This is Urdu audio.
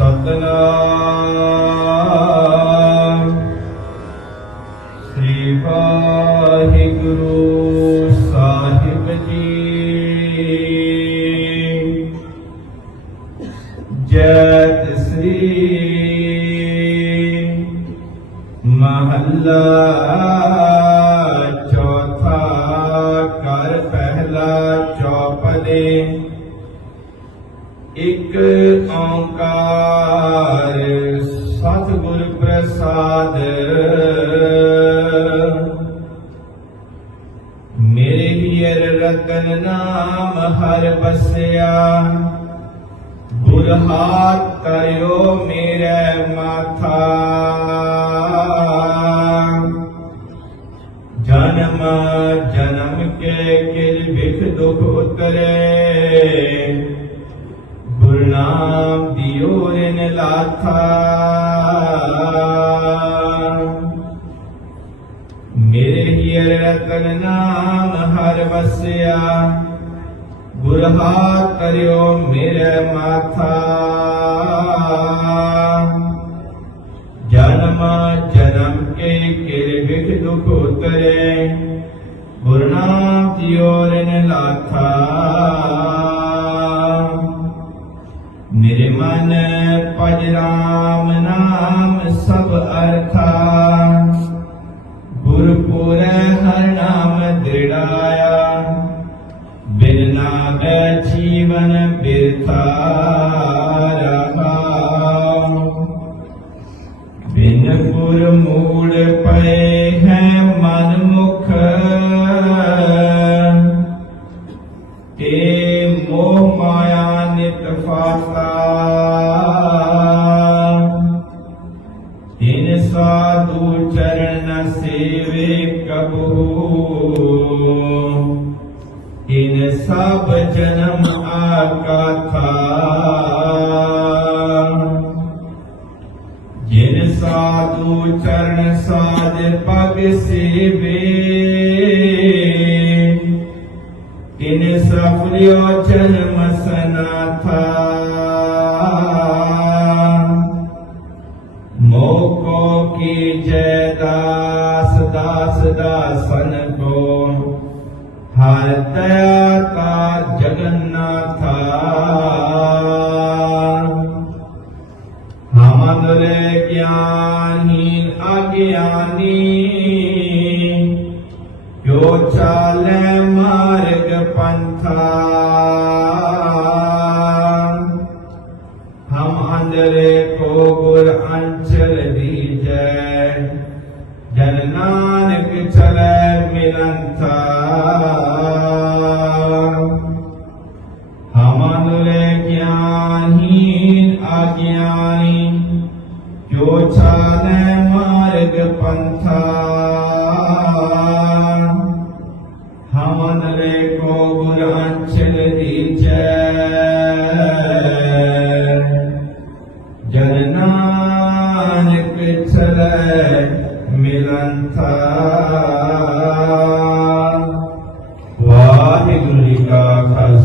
ستنا شری باہ گرو صاحب جی جد شری محلہ چوتھا کر پہلا چوپ ست گر پرساد میرے رتن نام ہر بسیا گرہ میرے ماتھا جنم جنم کے کل بھت کرے ملا تھا میرے ہیر نام ہر وسیا برہا کریو میرے ماتھا جنم جنم کے کل دکھ اترے گر تیورن لاتھا رن لا تھا ਮੇਰੇ ਮਨ ਪਜ ਰਾਮ ਨਾਮ ਸਭ ਅਰਥਾ ਗੁਰਪੁਰੈ ਹਰ ਨਾਮ ਦ੍ਰਿੜਾਇਆ ਬਿਨ ਨਾਮ ਜੀਵਨ ਬਿਰਥਾ سیوے کبو ان سب جنم آقا تھا جن سادو چرن ساد پگ سیوے ان سفریو جنم سنا تھا جے داس داس داسن کو ہر دیا کا جگنا تھا ہم رے اگیانی جو چال مارگ پنتھا ہم ان کو گر انچل دی جے ਨਾਨਕ ਚਲੇ ਮਿਲੰਤਾ ਹਮਨ ਲੈ ਗਿਆਨਹੀਨ ਅਗਿਆਨੀ ਜੋ ਚਾਲੇ ਮਾਰਗ ਪੰਥਾ ਹਮਨ ਲੈ ਕੋ ਗੁਰ ਅੰਚਲ ਦੀਚੈ ਜਨ ਨਾਨਕ ਚਲੇ ਮਿਲਨ ਥਾ ਵਾਹਿਗੁਰੂ ਜੀ ਕਾ ਖਾਲਸਾ